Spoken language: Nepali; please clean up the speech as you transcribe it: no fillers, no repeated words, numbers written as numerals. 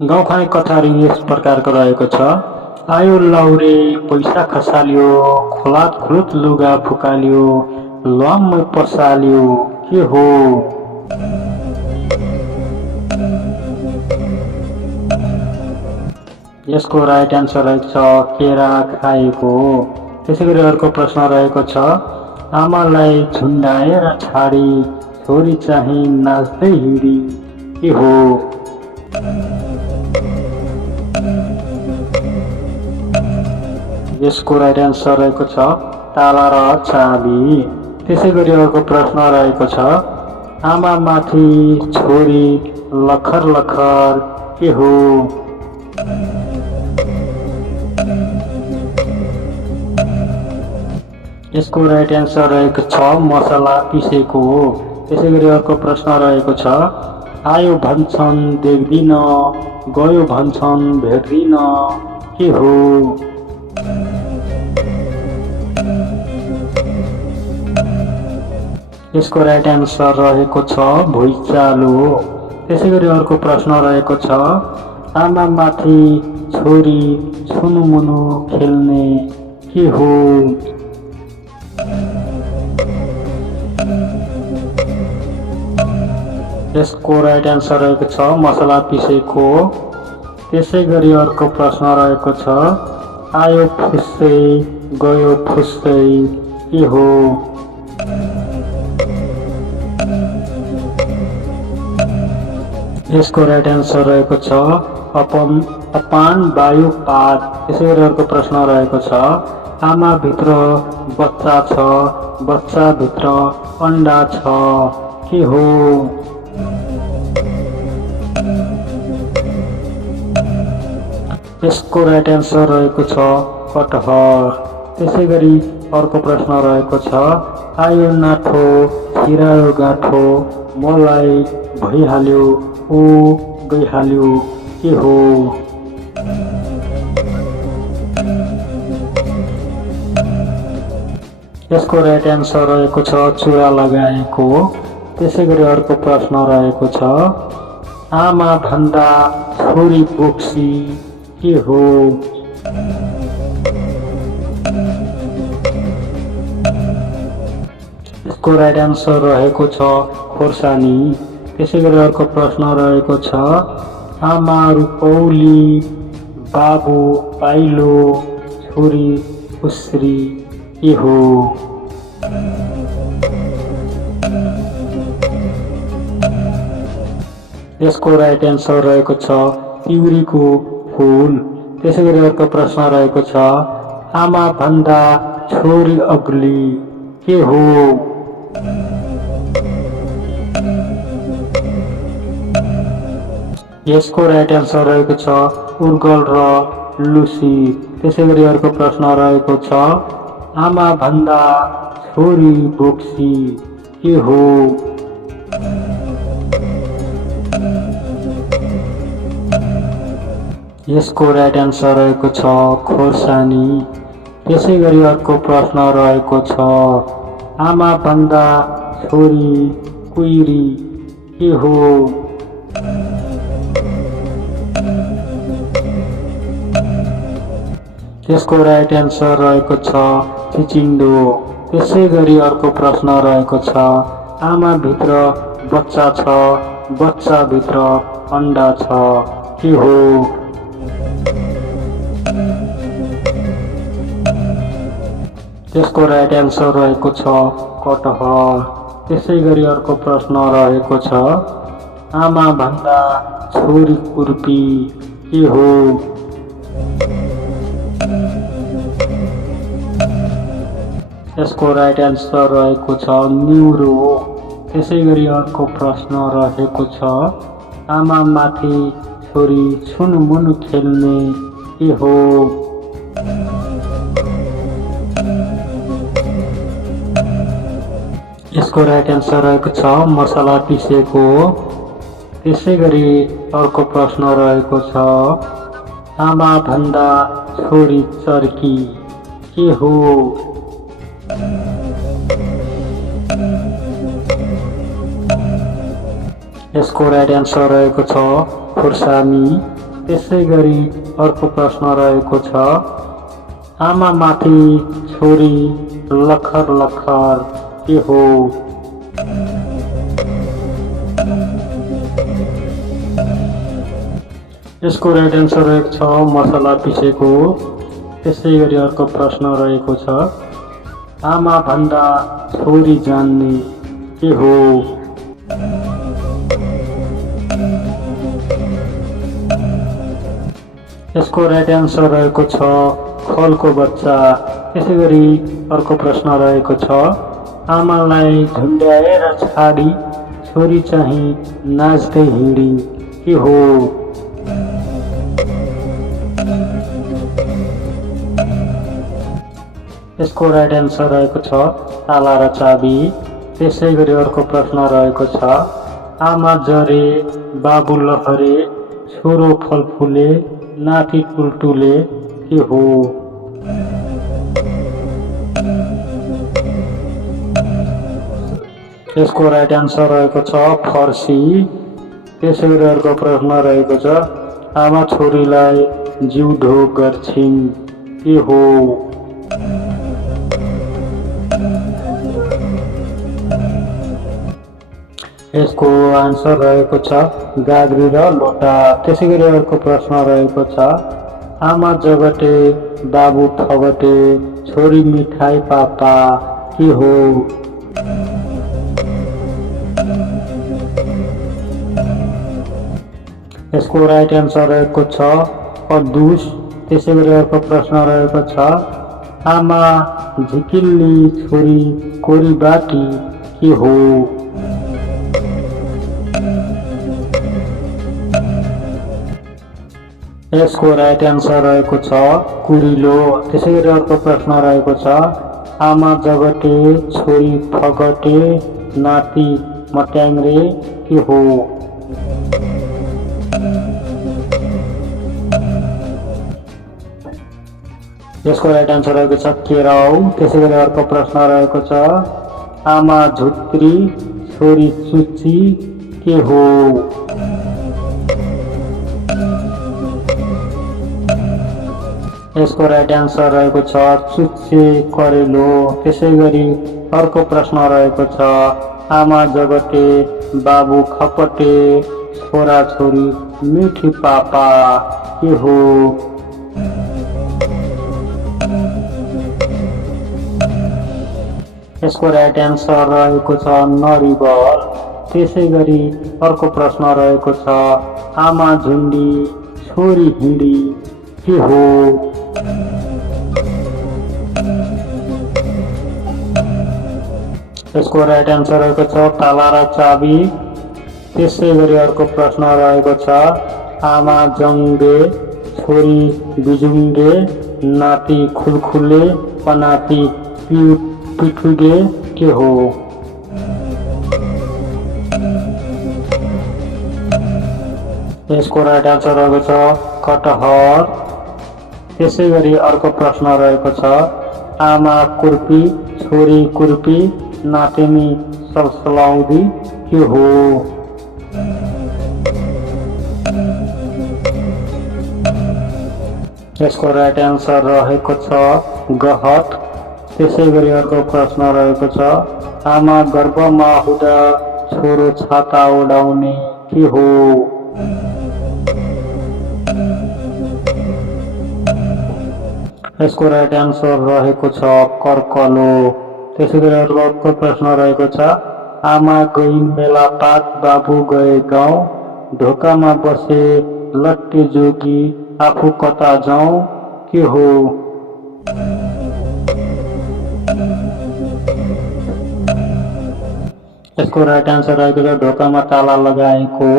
गाउँखाने कथाहरू यस प्रकारको रहेको छ। आयो लौरे पैसा खसाल्यो, खोलात खुलुत लुगा फुकाल्यो, ल्वाममै पसाल्यो, के हो? यसको राइट एन्सर रहेको छ केरा खाएको। त्यसै गरी अर्को प्रश्न रहेको छ, आमालाई झुन्डाएर छाडी छोरी चाहिँ नाच्दै हिँडी, के हो? यसको राइट एन्सर रहेको छ ताला र चाबी। त्यसै गरी अर्को प्रश्न रहेको छ, आमा माथि छोरी लखर लखर, के हो? यसको राइट एन्सर रहेको छ मसला पिसेको। त्यसै गरी अर्को प्रश्न रहेको छ, आयो भन्छन् देख्दिन, गयो भन्छन् भेट्दिन, के हो? यसको राइट एन्सर रहेको छ भुइँचालो। त्यसै गरी अर्को प्रश्न रहेको छ, आमा माथि छोरी छुनुमुनु खेल्ने, के हो? यसको राइट एन्सर रहेको छ मसला पिसेको। त्यसै गरी अर्को प्रश्न रहेको छ, आयो फुस्दै गयो फुस्दै, के हो? यसको राइट एन्सर रहेको छ अपान वायु पात। त्यसै गरी अर्को प्रश्न रहेको छ, आमा भित्र बच्चा छ, बच्चा भित्र अन्डा छ, के हो? यसको राइट एन्सर रहेको छ कटहर। त्यसै गरी अर्को प्रश्न रहेको छ, आयो नाठो छिरायो गाँठो, मलाई भइहाल्यो ऊ गइहाल्यो, के हो? यसको राइट एन्सर रहेको छ चुरा लगाएको। त्यसै गरी अर्को प्रश्न रहेको छ, आमा भन्दा छोरी बोक्सी, के हो? यसको राइट एन्सर रहेको छ खोर्सानी। त्यसै गरी अर्को प्रश्न रहेको छ, आमा रुपौली, बाबु पाइलो, छोरी फुस्री, के हो? यसको राइट एन्सर रहेको छ तिउरीको फुल। त्यसै गरी अर्को प्रश्न रहेको छ, आमा भन्दा छोरी अग्ली, के हो? यसको राइट एन्सर रहेको छ उर्गल र लुसी। त्यसै गरी अर्को प्रश्न रहेको छ, आमा भन्दा छोरी बोक्सी, के हो? यसको राइट एन्सर रहेको छ खोर्सानी। त्यसै गरी अर्को प्रश्न रहेको छ, आमा भन्दा छोरी कुइरी, के हो? यसको राइट एन्सर रहेको छ चिचिन्डो। त्यसै गरी अर्को प्रश्न रहेको छ, आमा भित्र बच्चा छ, बच्चा भित्र अन्डा छ, के हो? त्यसको राइट एन्सर रहेको छ कटहर। त्यसै गरी अर्को प्रश्न रहेको छ, आमा भन्दा छोरी कुर्पी, के हो? यसको राइट एन्सर रहेको छ न्युरो। त्यसै गरी अर्को प्रश्न रहेको छ, आमा माथि छोरी छुनुमुनु खेल्ने, के हो? यसको राइट एन्सर रहेको छ मसला पिसेको। त्यसै गरी अर्को प्रश्न रहेको छ, आमा भन्दा छोरी चर्की, के हो? यसको राइट एन्सर रहेको छ खुर्सानी। त्यसै गरी अर्को प्रश्न रहेको छ, आमा माथि छोरी लखर लखर के हो? यसको राइट एन्सर रहेको छ मसला पिसेको। त्यसै गरी अर्को प्रश्न रहेको छ, आमा भन्दा छोरी जान्ने के हो? यसको राइट एन्सर रहेको छ खलको बच्चा। त्यसै गरी अर्को प्रश्न रहेको छ, आमालाई झुन्ड्याएर छाडी छोरी चाहिँ नाच्दै हिँडी के हो? यसको राइट एन्सर रहेको छ ताला र चाबी। त्यसै गरी अर्को प्रश्न रहेको छ, आमा जरे बाबु लहरे छोरो फलफुले नाति टुलटुले के हो? यसको राइट एन्सर रहेको छ फर्सी। त्यसै गरी अर्को प्रश्न रहेको छ, आमा छोरीलाई जिउ ढोक गर्छिन् के हो? यसको आन्सर रहेको छ गाग्री र लोटा। त्यसै गरी अर्को प्रश्न रहेको छ, आमा जगटे बाबु थगटे छोरी मिठाई पापा के हो? यसको राइट एन्सर रहेको छ कद्दुस। त्यसै गरी अर्को प्रश्न रहेको छ, आमा झिकिल्ली छोरी कोरी बाटी के हो? यसको राइट एन्सर रहेको छ कुरिलो। त्यसै गरी अर्को प्रश्न रहेको छ, आमा जगटे छोरी फगटे नाति मट्याङ्ग्रे के हो? यसको राइट एन्सर रहेको छ केराउ। त्यसै गरी अर्को प्रश्न रहेको छ, आमा झुत्री छोरी चुच्ची के हो? यसको राइट एन्सर रहेको छ चुच्चे करेलो। त्यसै गरी अर्को प्रश्न रहेको छ, आमा जगटे बाबु खपटे छोरा छोरी मिठी पापा के हो? यसको राइट एन्सर रहेको छ नरिवल। त्यसै गरी अर्को प्रश्न रहेको छ, आमा झुन्डी छोरी हिँडी के हो? यसको राइट एन्सर रहेको छ ताला र चाबी। त्यसै गरी अर्को प्रश्न रहेको छ, आमा जङ्गे छोरी बिजुङ्गे नाति खुलखुले पनाति पिठुगे के हो? यसको राइट एन्सर रहेको छ कटहर। त्यसै गरी अर्को प्रश्न रहेको छ, आमा कुर्पी छोरी कुर्पी नातिनी सलसलाउँदी के हो? यसको राइट एन्सर रहेको छ गहत। त्यसै गरी अर्को प्रश्न रहेको छ, आमा गर्भमा हुँदा छोरो छाता ओढाउने के हो? यसको राइट एन्सर रहेको छ कर्कलो। त्यसै गरी अर्को प्रश्न रहेको छ, आमा गइन् मेलापात बाबु गए गाउँ ढोकामा बसे लट्टे जोगी आफू कता जाउँ के हो? यसको राइट एन्सर रहेको छ ढोकामा ताला लगाएको।